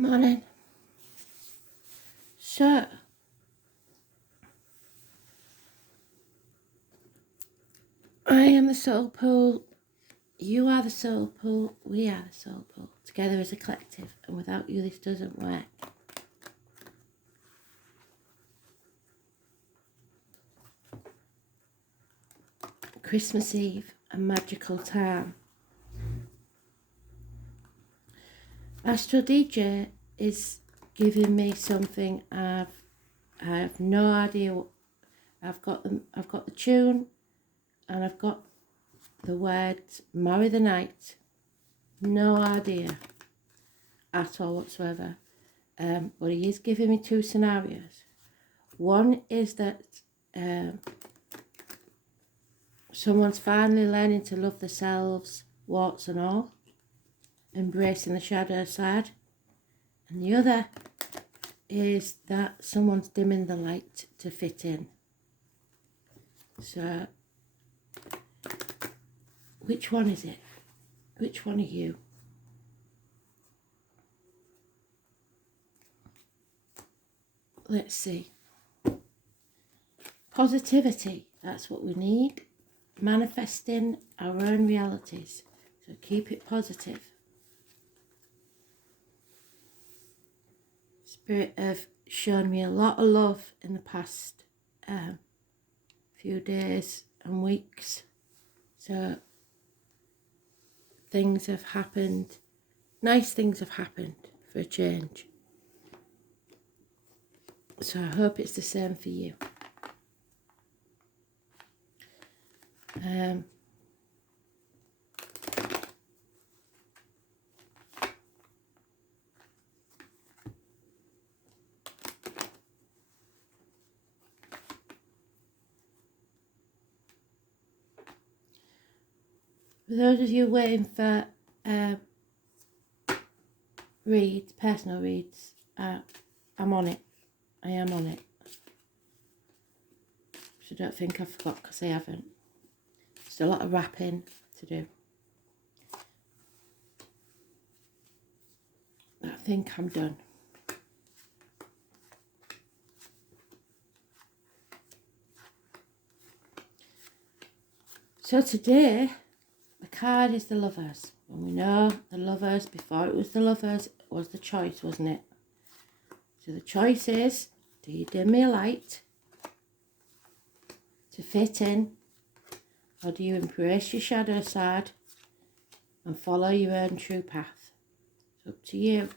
Morning. So, I am the soul pool, you are the soul pool, we are the soul pool, together as a collective, and without you this doesn't work. Christmas Eve, a magical time. Astro DJ is giving me something I have no idea what. I've got the tune, and I've got the words "Marry the Night." No idea at all whatsoever. But he is giving me two scenarios. One is that someone's finally learning to love themselves, warts and all, embracing the shadow side. And the other is that someone's dimming the light to fit in. So, which one is it? Which one are you? Let's see. Positivity, that's what we need. Manifesting our own realities. So keep it positive. Spirit have shown me a lot of love in the past few days and weeks. So things have happened. Nice things have happened for a change. So I hope it's the same for you. For those of you waiting for reads, personal reads, I'm on it. I am on it. So don't think I forgot, because I haven't. Just a lot of wrapping to do. I think I'm done. So today, the card is the Lovers. And we know the Lovers, before it was the Lovers, was the choice, wasn't it? So the choice is, do you dim your light to fit in, or do you embrace your shadow side and follow your own true path? It's up to you.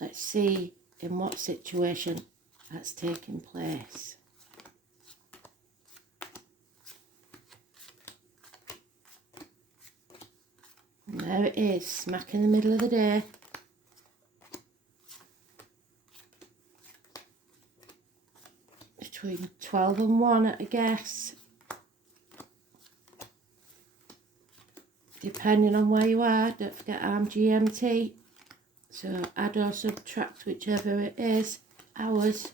Let's see in what situation that's taking place. And there it is, smack in the middle of the day. Between 12 and 1 at a guess. Depending on where you are, don't forget I'm GMT. So add or subtract whichever it is, hours.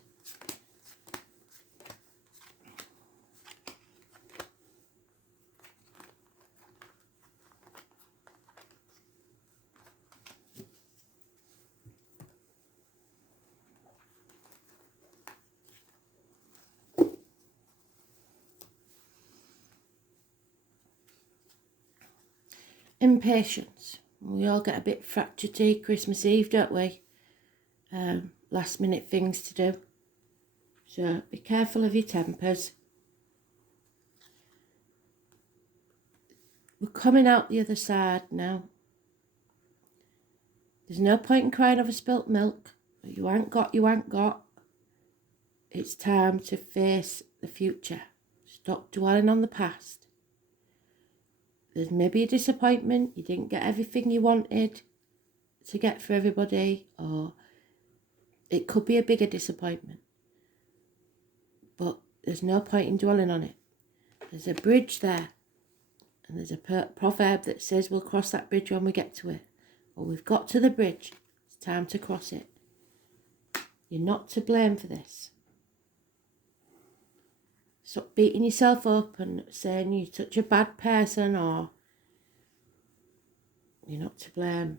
Impatience. We all get a bit fractured Christmas Eve, don't we? Last minute things to do. So be careful of your tempers. We're coming out the other side now. There's no point in crying over spilt milk. You ain't got, you ain't got. It's time to face the future. Stop dwelling on the past. There's maybe a disappointment. You didn't get everything you wanted to get for everybody, or it could be a bigger disappointment. But there's no point in dwelling on it. There's a bridge there, and there's a proverb that says we'll cross that bridge when we get to it. Well, we've got to the bridge. It's time to cross it. You're not to blame for this. Stop beating yourself up and saying you're such a bad person, or You're not to blame.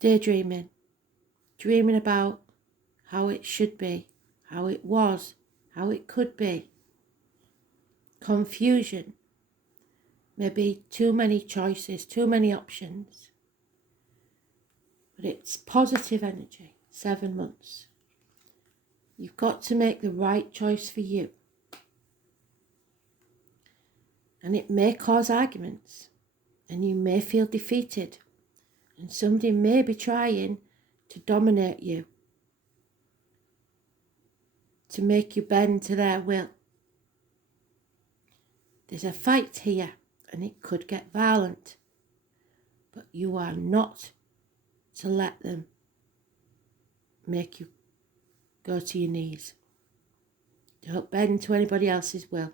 Daydreaming. Dreaming about how it should be, how it was, how it could be. Confusion. Maybe too many choices, too many options. But it's positive energy. 7 months. You've got to make the right choice for you. And it may cause arguments. And you may feel defeated. And somebody may be trying to dominate you. To make you bend to their will. There's a fight here. And it could get violent. But you are not to let them make you go to your knees. Don't bend to anybody else's will.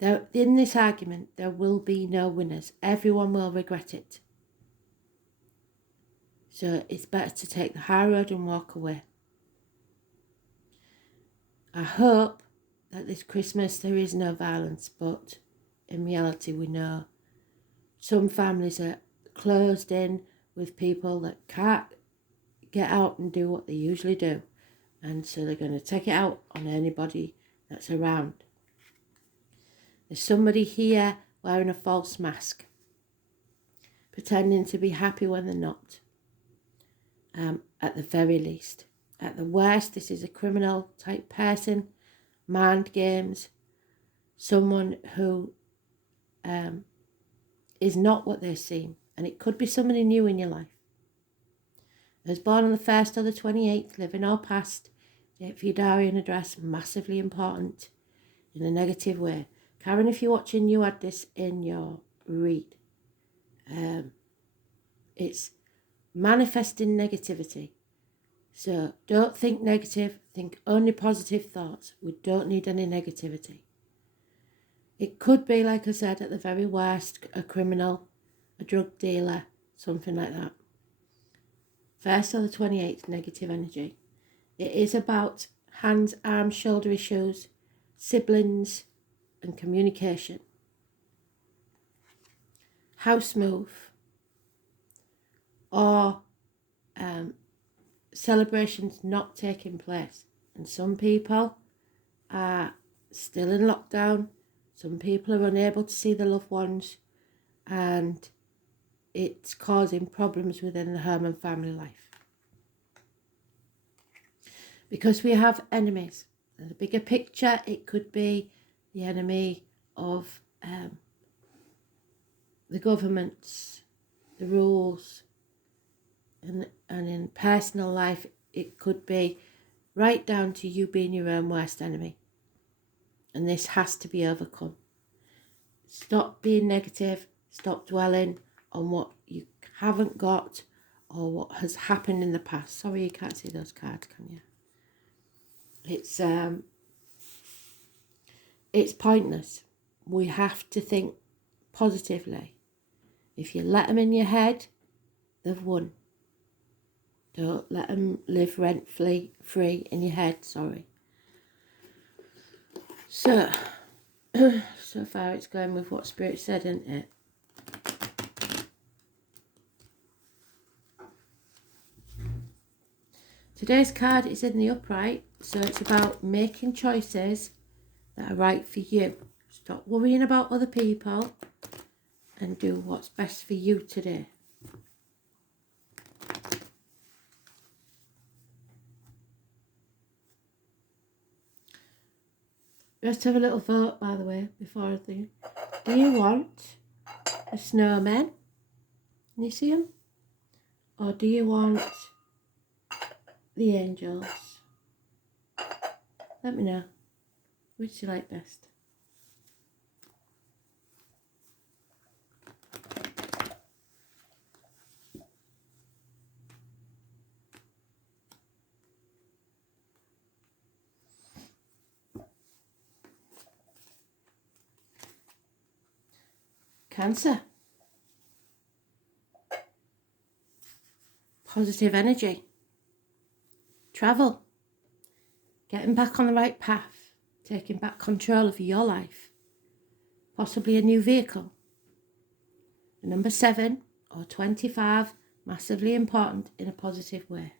In this argument, there will be no winners. Everyone will regret it. So it's better to take the high road and walk away. I hope that this Christmas there is no violence, but in reality we know some families are closed in with people that can't get out and do what they usually do. And so they're going to take it out on anybody that's around. There's somebody here wearing a false mask, pretending to be happy when they're not, at the very least. At the worst, this is a criminal type person, mind games, someone who is not what they seem. And it could be somebody new in your life. As born on the 1st or the 28th, living or past, date for your diary and address, massively important in a negative way. Karen, if you're watching, you had this in your read. It's manifesting negativity. So don't think negative, think only positive thoughts. We don't need any negativity. It could be, like I said, at the very worst, a criminal, a drug dealer, something like that. 1st or the 28th, negative energy. It is about hands, arms, shoulder issues, siblings, and communication. House move. Or celebrations not taking place. And some people are still in lockdown. Some people are unable to see their loved ones. And it's causing problems within the home and family life. Because we have enemies. In the bigger picture, it could be the enemy of the governments, the rules, and in personal life, it could be right down to you being your own worst enemy. And this has to be overcome. Stop being negative. Stop dwelling on what you haven't got or what has happened in the past. Sorry, you can't see those cards, can you? It's pointless. We have to think positively. If you let them in your head, they've won. Don't let them live rent-free in your head, sorry. So, so far it's going with what Spirit said, isn't it? Today's card is in the upright, so it's about making choices that are right for you. Stop worrying about other people and do what's best for you today. Let's have a little vote, by the way, before I think. Do you want a snowman? Can you see them? Or do you want the angels? Let me know. Which do you like best? Cancer. Positive energy. Travel. Getting back on the right path. Taking back control of your life. possibly a new vehicle. The number 7 or 25, massively important in a positive way.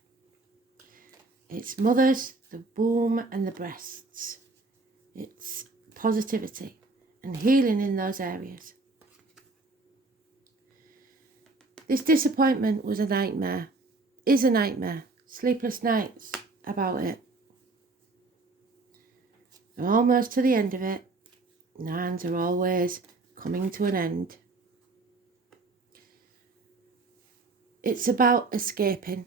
It's mothers, the womb and the breasts. It's positivity and healing in those areas. This disappointment was a nightmare, is a nightmare, sleepless nights about it. We're almost to the end of it. Nines are always coming to an end. It's about escaping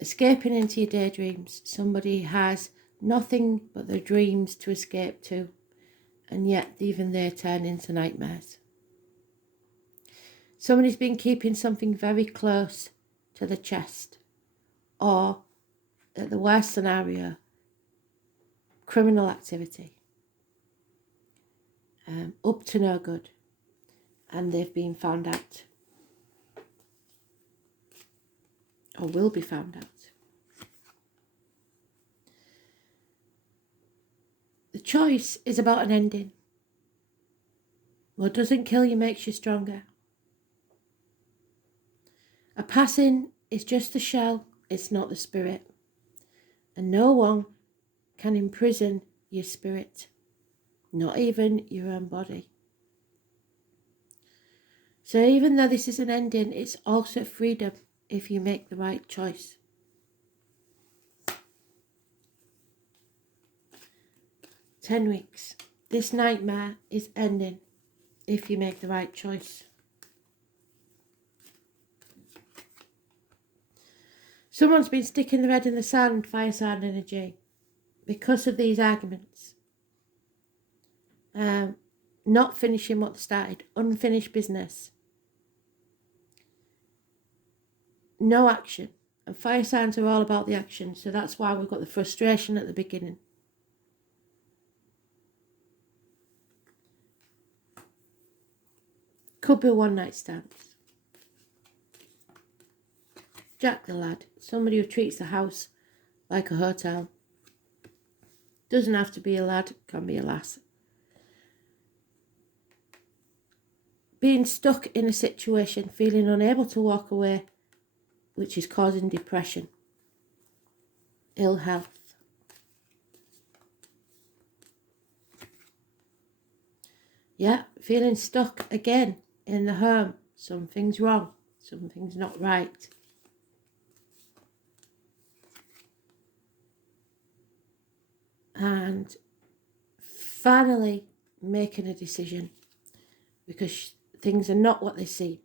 into your daydreams. Somebody has nothing but their dreams to escape to, and yet even they turn into nightmares. Somebody's been keeping something very close to the chest, or at the worst scenario, criminal activity, up to no good, and they've been found out, or will be found out. The choice is about an ending. What doesn't kill you makes you stronger. A passing is just the shell, it's not the spirit. And no one can imprison your spirit, not even your own body. So even though this is an ending, it's also freedom if you make the right choice. "10 weeks. This nightmare is ending if you make the right choice." Someone's been sticking their head in the sand, fire sign energy, because of these arguments. Not finishing what they started, unfinished business. No action. And fire signs are all about the action, so that's why we've got the frustration at the beginning. Could be one night stands. Jack the lad, somebody who treats the house like a hotel. Doesn't have to be a lad, can be a lass. Being stuck in a situation, feeling unable to walk away, which is causing depression, ill health. Yeah, feeling stuck again in the home. Something's wrong, something's not right. And finally making a decision, because things are not what they seem.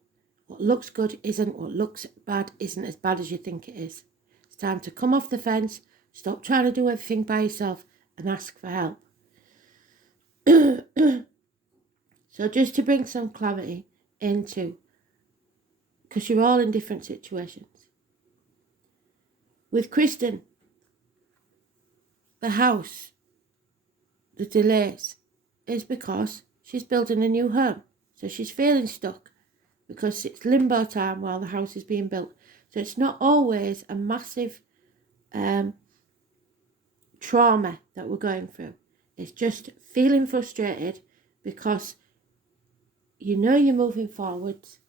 What looks good isn't, what looks bad isn't as bad as you think it is. It's time to come off the fence, stop trying to do everything by yourself and ask for help. So just to bring some clarity into, because you're all in different situations. With Kristen, the house, the delays, is because she's building a new home. So she's feeling stuck because it's limbo time while the house is being built. So it's not always a massive trauma that we're going through. It's just feeling frustrated because you know you're moving forwards,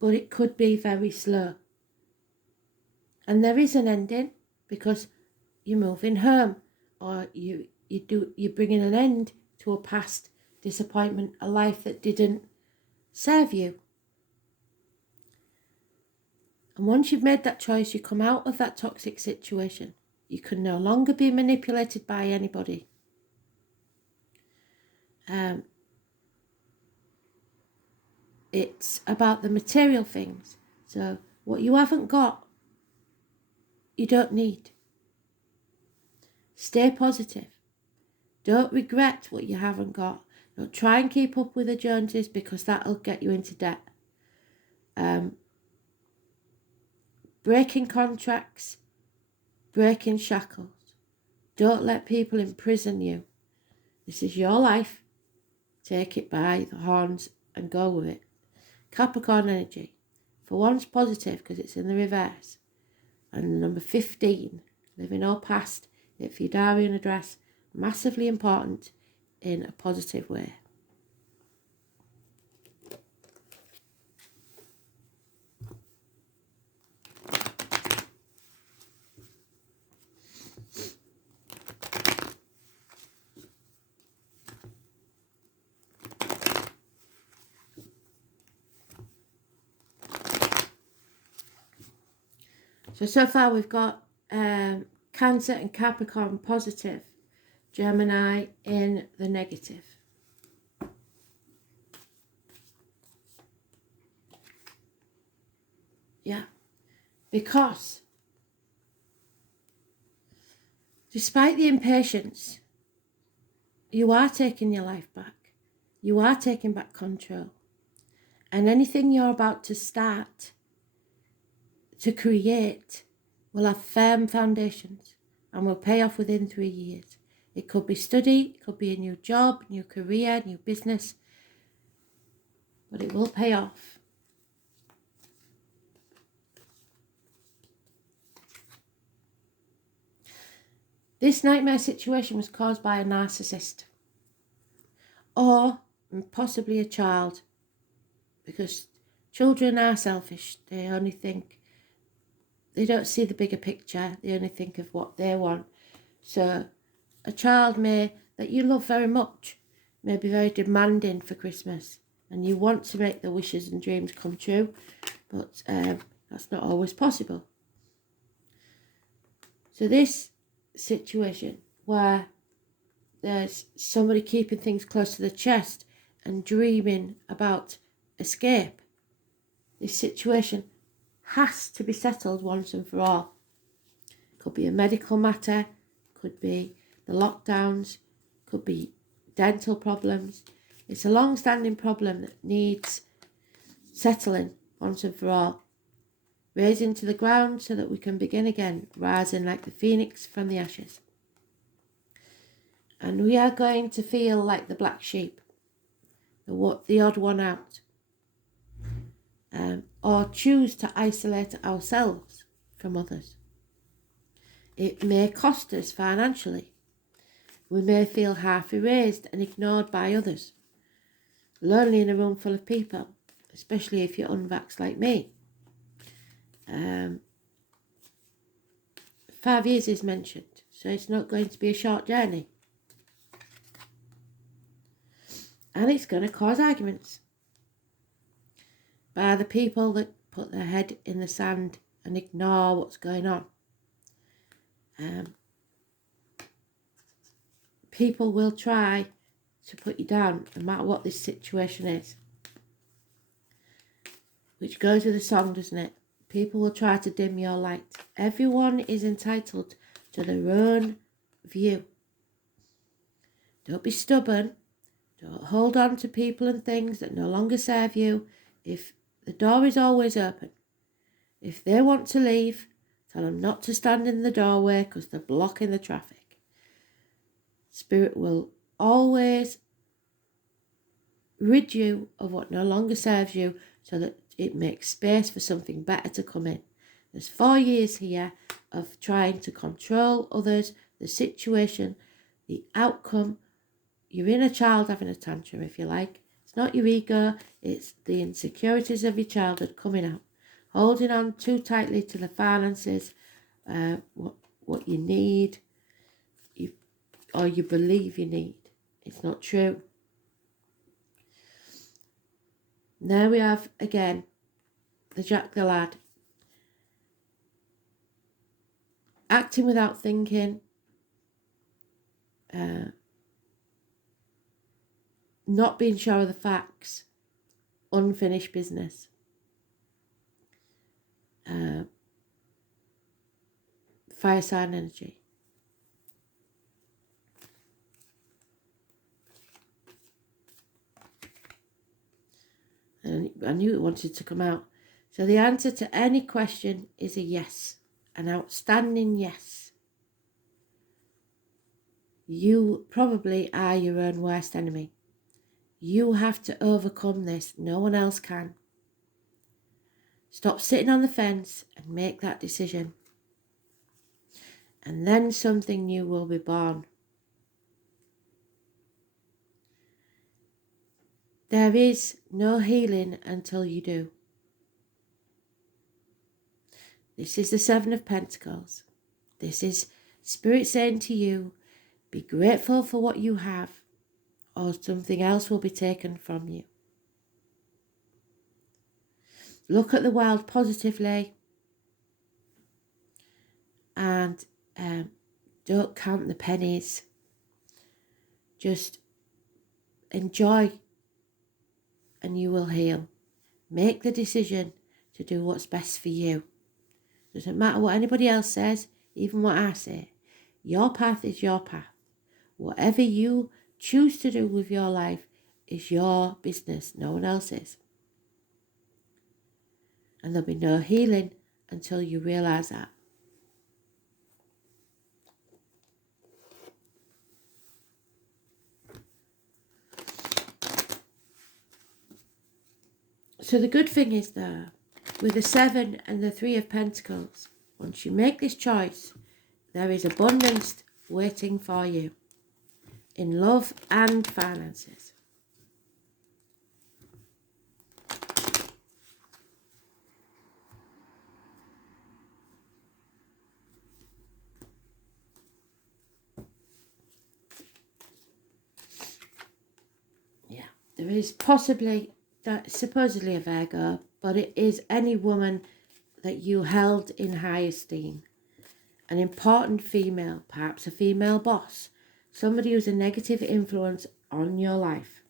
but it could be very slow. And there is an ending because you're moving home, or you're bringing an end to a past disappointment, a life that didn't serve you. And once you've made that choice, you come out of that toxic situation. You can no longer be manipulated by anybody. It's about the material things. So what you haven't got, you don't need. Stay positive. Don't regret what you haven't got. Don't try and keep up with the Joneses, because that'll get you into debt. Breaking contracts, breaking shackles. Don't let people imprison you. This is your life. Take it by the horns and go with it. Capricorn energy. For once positive, because it's in the reverse. And number 15, living all past, it for your diary and address, massively important in a positive way. So far we've got Cancer and Capricorn positive, Gemini in the negative. Yeah, because despite the impatience, you are taking your life back. You are taking back control. And anything you're about to start to create will have firm foundations and will pay off within 3 years. It could be study, it could be a new job, new career, new business, but it will pay off. This nightmare situation was caused by a narcissist or possibly a child, because children are selfish. They only think, they don't see the bigger picture. They only think of what they want. So a child that you love very much may be very demanding for Christmas, and you want to make their wishes and dreams come true, but that's not always possible. So this situation where there's somebody keeping things close to the chest and dreaming about escape, this situation has to be settled once and for all. Could be a medical matter, could be the lockdowns, could be dental problems. It's a long-standing problem that needs settling once and for all. Raising to the ground so that we can begin again, rising like the phoenix from the ashes. And we are going to feel like the black sheep, the odd one out. Or choose to isolate ourselves from others. It may cost us financially. We may feel half erased and ignored by others. Lonely in a room full of people, especially if you're unvaxxed like me. 5 years is mentioned, so it's not going to be a short journey. And it's going to cause arguments by the people that put their head in the sand and ignore what's going on. People will try to put you down, no matter what this situation is. Which goes with the song, doesn't it? People will try to dim your light. Everyone is entitled to their own view. Don't be stubborn. Don't hold on to people and things that no longer serve you. If the door is always open. If they want to leave, tell them not to stand in the doorway because they're blocking the traffic. Spirit will always rid you of what no longer serves you so that it makes space for something better to come in. There's 4 years here of trying to control others, the situation, the outcome. Your inner child having a tantrum, if you like. It's not your ego, it's the insecurities of your childhood coming out. Holding on too tightly to the finances, what you need, or you believe you need. It's not true. There we have, again, the Jack the Lad. Acting without thinking. Not being sure of the facts. Unfinished business. Fire sign energy. And I knew it wanted to come out. So the answer to any question is a yes. An outstanding yes. You probably are your own worst enemy. You have to overcome this. No one else can. Stop sitting on the fence and make that decision. And then something new will be born. There is no healing until you do. This is the 7 of Pentacles. This is Spirit saying to you, be grateful for what you have, or something else will be taken from you. Look at the world positively. and don't count the pennies. Just enjoy and you will heal. Make the decision to do what's best for you. Doesn't matter what anybody else says, even what I say. Your path is your path. Whatever you choose to do with your life is your business, no one else's. And there'll be no healing until you realise that. So the good thing is though, with the 7 and the 3 of Pentacles, once you make this choice, there is abundance waiting for you in love and finances. Yeah, there is possibly, supposedly a Virgo, but it is any woman that you held in high esteem. An important female, perhaps a female boss, somebody who's a negative influence on your life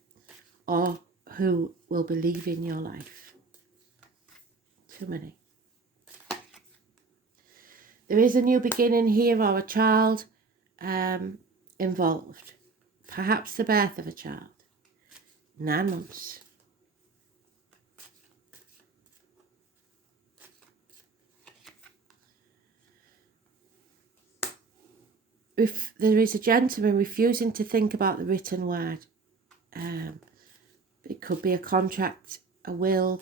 or who will believe in your life. Too many. There is a new beginning here or a child involved. Perhaps the birth of a child. 9 months. If there is a gentleman refusing to think about the written word, it could be a contract, a will,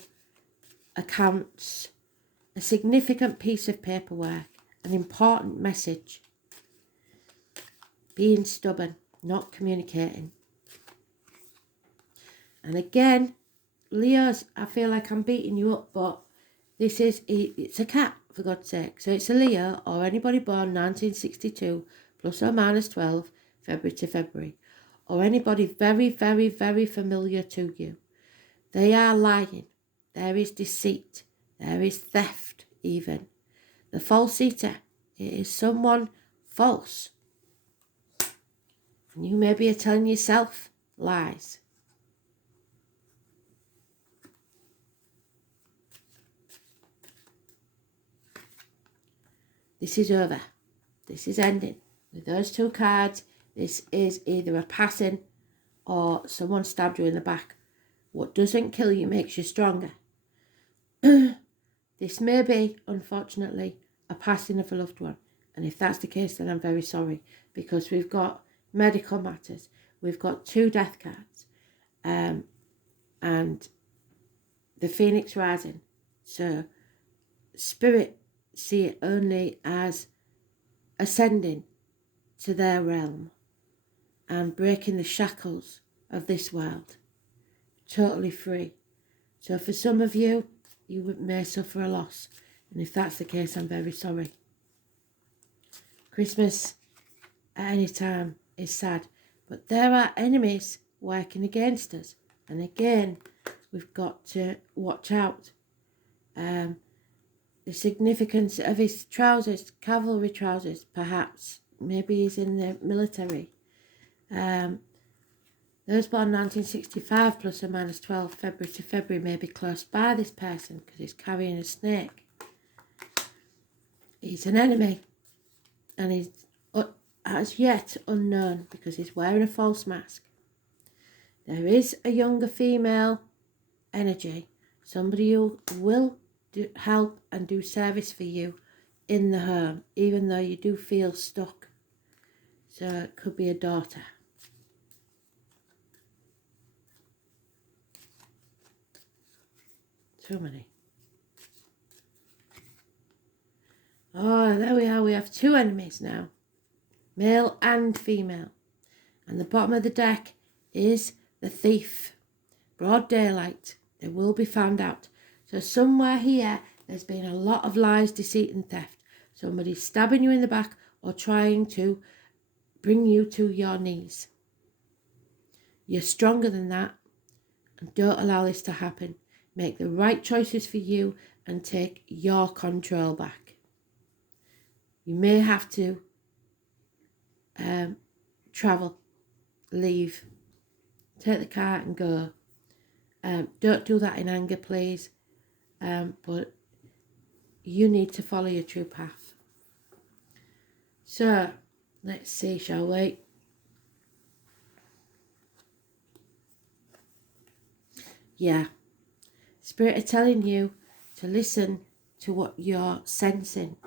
accounts, a significant piece of paperwork, an important message. Being stubborn, not communicating. And again, Leos, I feel like I'm beating you up, but it's a cat, for God's sake. So it's a Leo or anybody born 1962, plus or minus 12, February to February. Or anybody very, very, very familiar to you. They are lying. There is deceit. There is theft, even. The false eater, it is someone false. And you maybe are telling yourself lies. This is over. This is ending. With those 2 cards, this is either a passing or someone stabbed you in the back. What doesn't kill you makes you stronger. This may be, unfortunately, a passing of a loved one. And if that's the case, then I'm very sorry. Because we've got medical matters. We've got 2 death cards. And the Phoenix rising. So, spirit see it only as ascending to their realm and breaking the shackles of this world. Totally free. So for some of you, you may suffer a loss. And if that's the case, I'm very sorry. Christmas at any time is sad. But there are enemies working against us. And again, we've got to watch out. The significance of his trousers, cavalry trousers, perhaps. Maybe he's in the military. Those born 1965 plus or minus 12 February to February may be close by this person because he's carrying a snake. He's an enemy and he's as yet unknown because he's wearing a false mask. There is a younger female energy, somebody who will help and do service for you in the home, even though you do feel stuck. So it could be a daughter. Too many. Oh, there we are. We have 2 enemies now. Male and female. And the bottom of the deck is the thief. Broad daylight. They will be found out. So somewhere here, there's been a lot of lies, deceit and theft. Somebody's stabbing you in the back or trying to bring you to your knees. You're stronger than that. And don't allow this to happen. Make the right choices for you and take your control back. You may have to travel, leave, take the car and go. Don't do that in anger, please. But you need to follow your true path. So, let's see, shall we? Yeah. Spirit are telling you to listen to what you're sensing.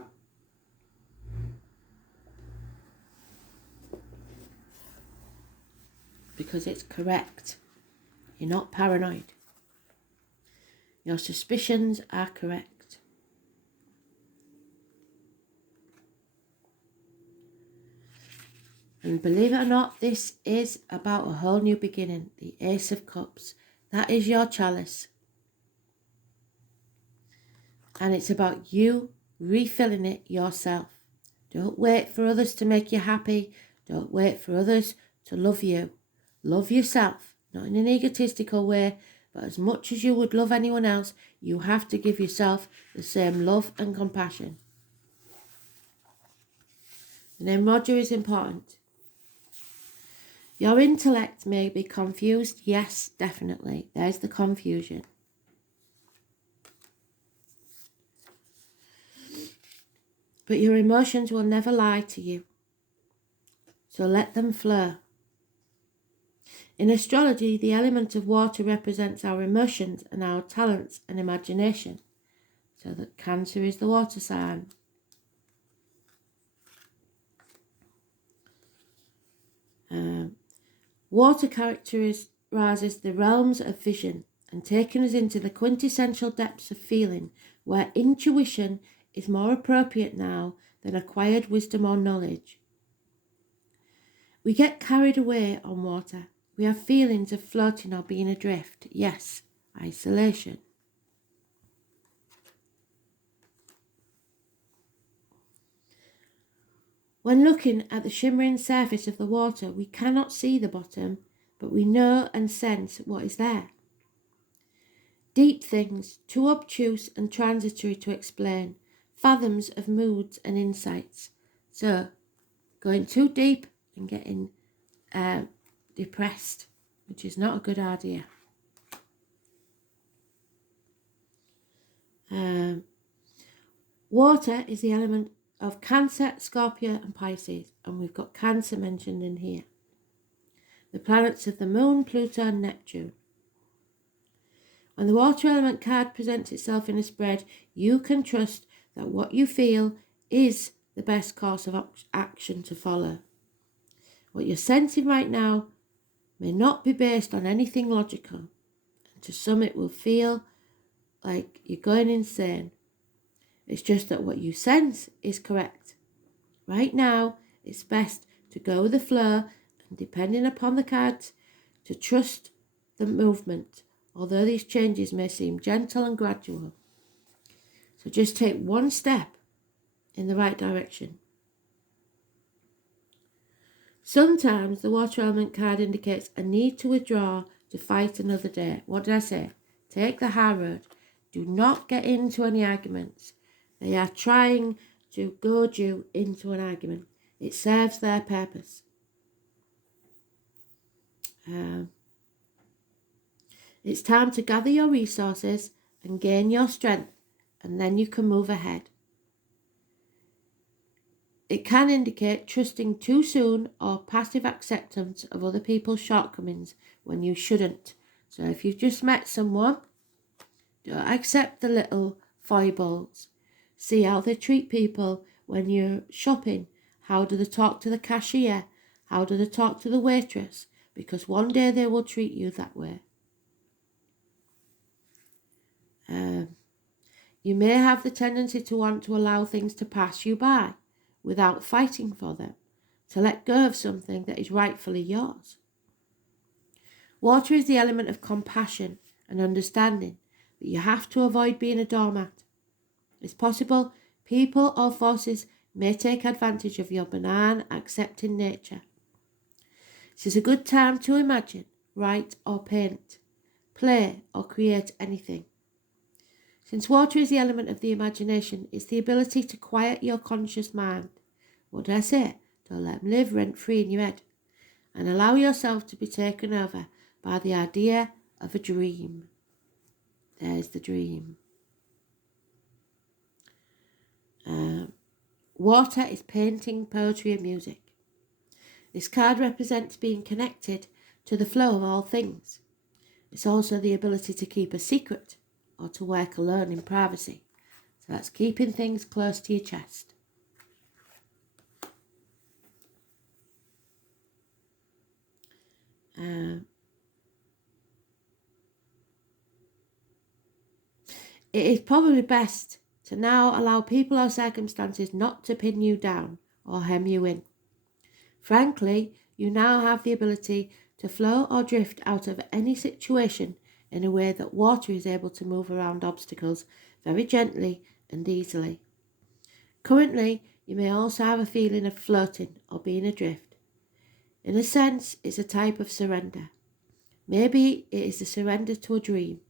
Because it's correct. You're not paranoid. Your suspicions are correct. And believe it or not, this is about a whole new beginning. The Ace of Cups. That is your chalice. And it's about you refilling it yourself. Don't wait for others to make you happy. Don't wait for others to love you. Love yourself. Not in an egotistical way, but as much as you would love anyone else, you have to give yourself the same love and compassion. The name Roger is important. Your intellect may be confused. Yes, definitely. There's the confusion. But your emotions will never lie to you. So let them flow. In astrology, the element of water represents our emotions and our talents and imagination. So that Cancer is the water sign. Water characterizes the realms of vision and taking us into the quintessential depths of feeling, where intuition is more appropriate now than acquired wisdom or knowledge. We get carried away on water. We have feelings of floating or being adrift. Yes, isolation. When looking at the shimmering surface of the water, we cannot see the bottom, but we know and sense what is there. Deep things, too obtuse and transitory to explain, fathoms of moods and insights. So, going too deep and getting depressed, which is not a good idea. Water is the element of Cancer, Scorpio and Pisces, and we've got Cancer mentioned in here. The planets of the Moon, Pluto and Neptune. When the water element card presents itself in a spread, you can trust that what you feel is the best course of action to follow. What you're sensing right now may not be based on anything logical, and to some it will feel like you're going insane. It's just that what you sense is correct. Right now, it's best to go with the flow and, depending upon the cards, to trust the movement, although these changes may seem gentle and gradual. So just take one step in the right direction. Sometimes the water element card indicates a need to withdraw to fight another day. What did I say? Take the high road. Do not get into any arguments. They are trying to goad you into an argument. It serves their purpose. It's time to gather your resources and gain your strength, and then you can move ahead. It can indicate trusting too soon or passive acceptance of other people's shortcomings when you shouldn't. So if you've just met someone, don't accept the little foibles. See how they treat people when you're shopping. How do they talk to the cashier? How do they talk to the waitress? Because one day they will treat you that way. You may have the tendency to want to allow things to pass you by without fighting for them, to let go of something that is rightfully yours. Water is the element of compassion and understanding, but you have to avoid being a doormat. It's possible people or forces may take advantage of your benign, accepting nature. This is a good time to imagine, write or paint, play or create anything. Since water is the element of the imagination, it's the ability to quiet your conscious mind. What did I say? Don't let them live rent-free in your head. And allow yourself to be taken over by the idea of a dream. There's the dream. Water is painting, poetry and music. This card represents being connected to the flow of all things. It's also the ability to keep a secret or to work alone in privacy. So that's keeping things close to your chest. It is probably best to now allow people or circumstances not to pin you down or hem you in. Frankly, you now have the ability to flow or drift out of any situation in a way that water is able to move around obstacles very gently and easily. Currently, you may also have a feeling of floating or being adrift. In a sense, it's a type of surrender. Maybe it is a surrender to a dream.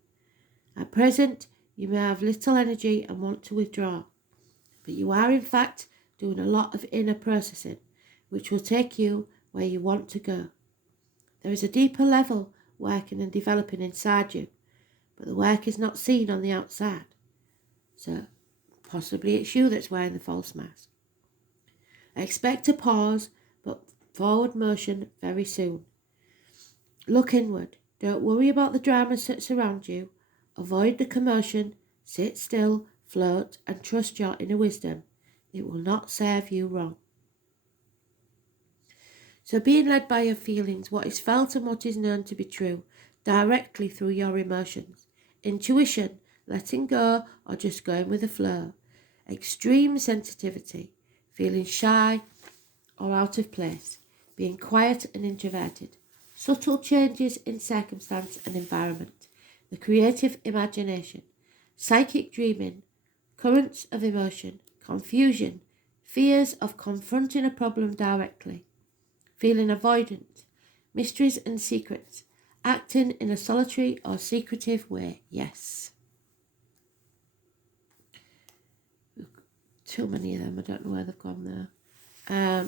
At present, you may have little energy and want to withdraw, but you are in fact doing a lot of inner processing, which will take you where you want to go. There is a deeper level working and developing inside you, but the work is not seen on the outside. So possibly it's you that's wearing the false mask. Expect a pause, but forward motion very soon. Look inward. Don't worry about the dramas that surround you. Avoid the commotion. Sit still, float, and trust your inner wisdom. It will not serve you wrong. So being led by your feelings, what is felt and what is known to be true, directly through your emotions. Intuition, letting go or just going with the flow. Extreme sensitivity, feeling shy or out of place. Being quiet and introverted. Subtle changes in circumstance and environment. The creative imagination. Psychic dreaming. Currents of emotion. Confusion. Fears of confronting a problem directly. Feeling avoidant. Mysteries and secrets. Acting in a solitary or secretive way. Yes. Too many of them. I don't know where they've gone there.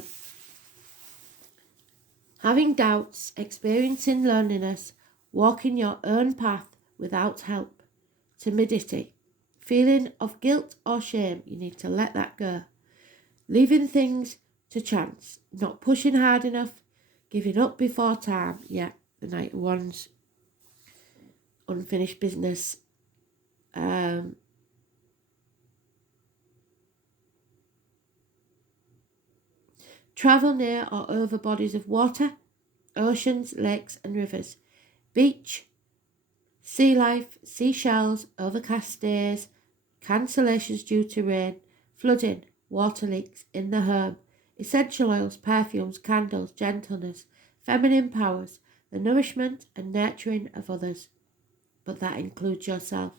Having doubts, experiencing loneliness, walking your own path without help. Timidity. Feeling of guilt or shame. You need to let that go. Leaving things to chance. Not pushing hard enough. Giving up before time. Yeah, the Knight of Wands. Unfinished business. Travel near or over bodies of water, oceans, lakes and rivers. Beach, sea life, seashells, overcast days, cancellations due to rain, flooding, water leaks in the home, essential oils, perfumes, candles, gentleness, feminine powers, the nourishment and nurturing of others. But that includes yourself.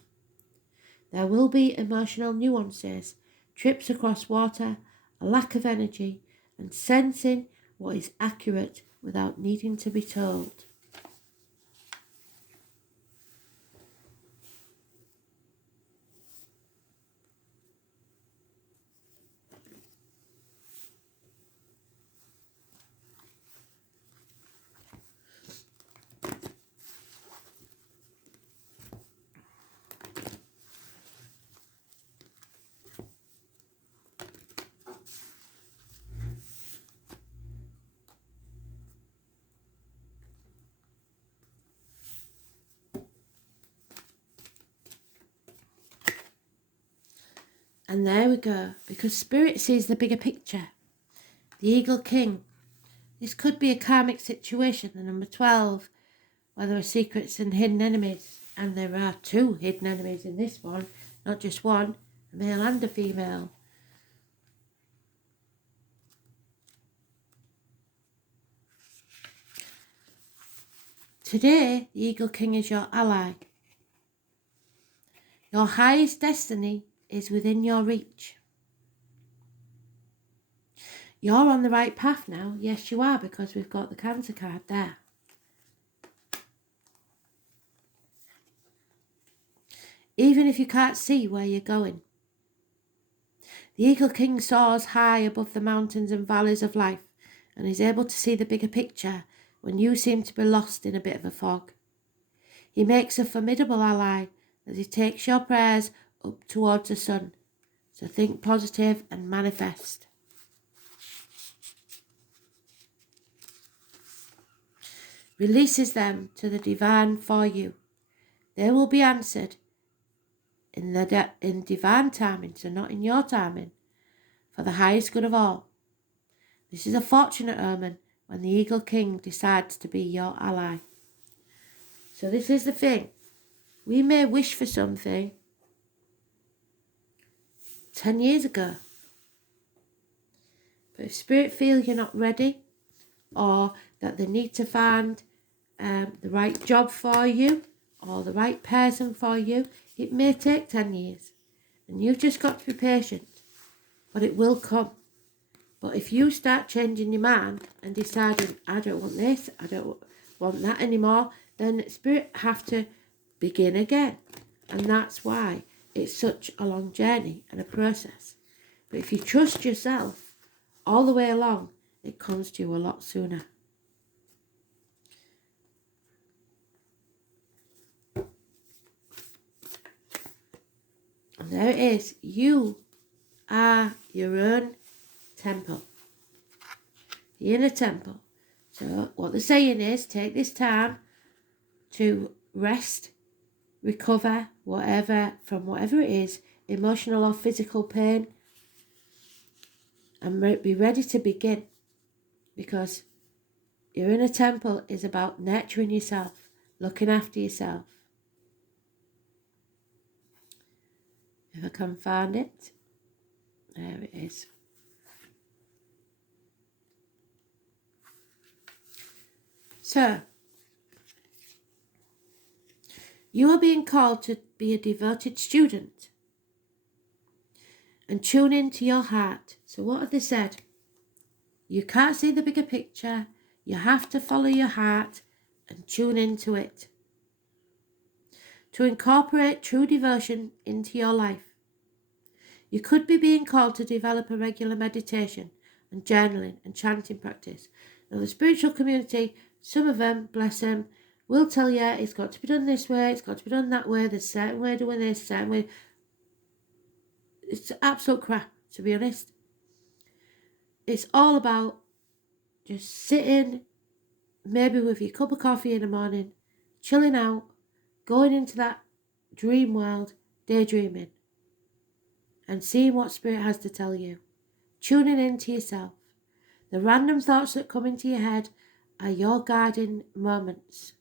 There will be emotional nuances, trips across water, a lack of energy, and sensing what is accurate without needing to be told. And there we go, because Spirit sees the bigger picture. The Eagle King. This could be a karmic situation, the number 12, where there are secrets and hidden enemies. And there are 2 hidden enemies in this one, not just one, a male and a female. Today, the Eagle King is your ally. Your highest destiny is within your reach. You're on the right path now. Yes, you are, because we've got the Cancer card there. even if you can't see where you're going. The Eagle King soars high above the mountains and valleys of life and is able to see the bigger picture when you seem to be lost in a bit of a fog. He makes a formidable ally as he takes your prayers up towards the sun. So think positive and manifest. Releases them to the divine for you. They will be answered in divine timing, so not in your timing, for the highest good of all. This is a fortunate omen when the Eagle King decides to be your ally. So this is the thing. We may wish for something 10 years ago. But if Spirit feel you're not ready, or that they need to find the right job for you, or the right person for you, it may take 10 years. And you've just got to be patient. But it will come. But if you start changing your mind and deciding, I don't want this, I don't want that anymore, then Spirit have to begin again. And that's why it's such a long journey and a process. But if you trust yourself all the way along, it comes to you a lot sooner. And there it is. You are your own temple. The inner temple. So what they're saying is, take this time to rest, recover, from whatever it is, emotional or physical pain, and be ready to begin. Because your inner temple is about nurturing yourself, looking after yourself. If I can find it, there it is. So, you are being called to be a devoted student and tune into your heart. So what have they said? You can't see the bigger picture. You have to follow your heart and tune into it. To incorporate true devotion into your life. You could be being called to develop a regular meditation and journaling and chanting practice. Now the spiritual community, some of them, bless them, will tell you it's got to be done this way, it's got to be done that way, there's a certain way of doing this, certain way. It's absolute crap, to be honest. It's all about just sitting, maybe with your cup of coffee in the morning, chilling out, going into that dream world, daydreaming, and seeing what Spirit has to tell you. Tuning into yourself. The random thoughts that come into your head are your guiding moments.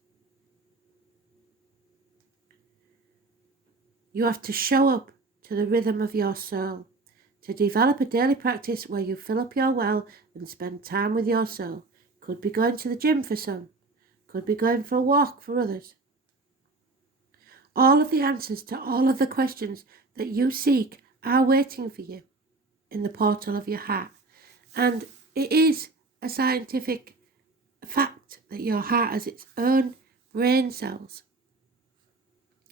You have to show up to the rhythm of your soul. To develop a daily practice where you fill up your well and spend time with your soul. Could be going to the gym for some. Could be going for a walk for others. All of the answers to all of the questions that you seek are waiting for you in the portal of your heart. And it is a scientific fact that your heart has its own brain cells.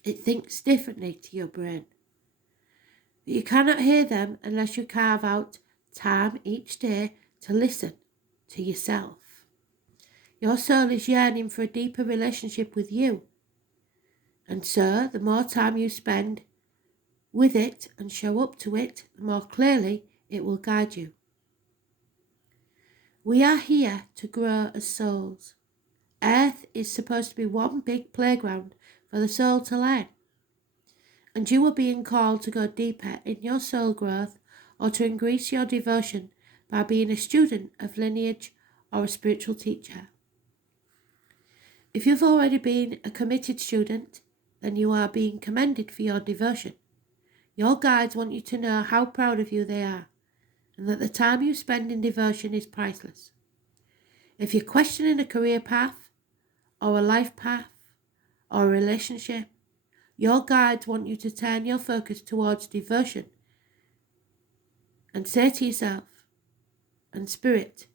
It thinks differently to your brain. But you cannot hear them unless you carve out time each day to listen to yourself. Your soul is yearning for a deeper relationship with you. And so, the more time you spend with it and show up to it, the more clearly it will guide you. We are here to grow as souls. Earth is supposed to be one big playground for the soul to learn. And you are being called to go deeper in your soul growth or to increase your devotion by being a student of lineage or a spiritual teacher. If you've already been a committed student, then you are being commended for your devotion. Your guides want you to know how proud of you they are, and that the time you spend in devotion is priceless. If you're questioning a career path, or a life path, or a relationship, your guides want you to turn your focus towards devotion and say to yourself and Spirit,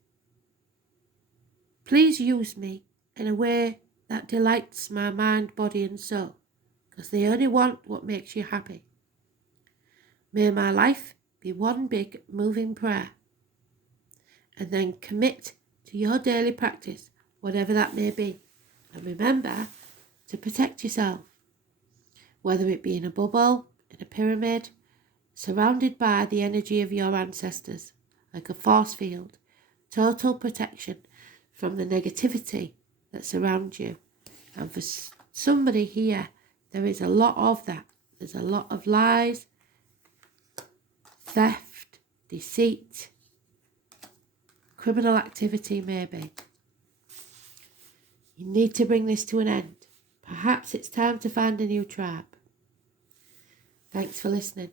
please use me in a way that delights my mind, body and soul. because they only want what makes you happy. May my life be one big moving prayer. And then commit to your daily practice, whatever that may be. And remember to protect yourself, whether it be in a bubble, in a pyramid, surrounded by the energy of your ancestors, like a force field. Total protection from the negativity that surrounds you. And for somebody here, there is a lot of that. There's a lot of lies, theft, deceit, criminal activity maybe. You need to bring this to an end. Perhaps it's time to find a new tribe. Thanks for listening.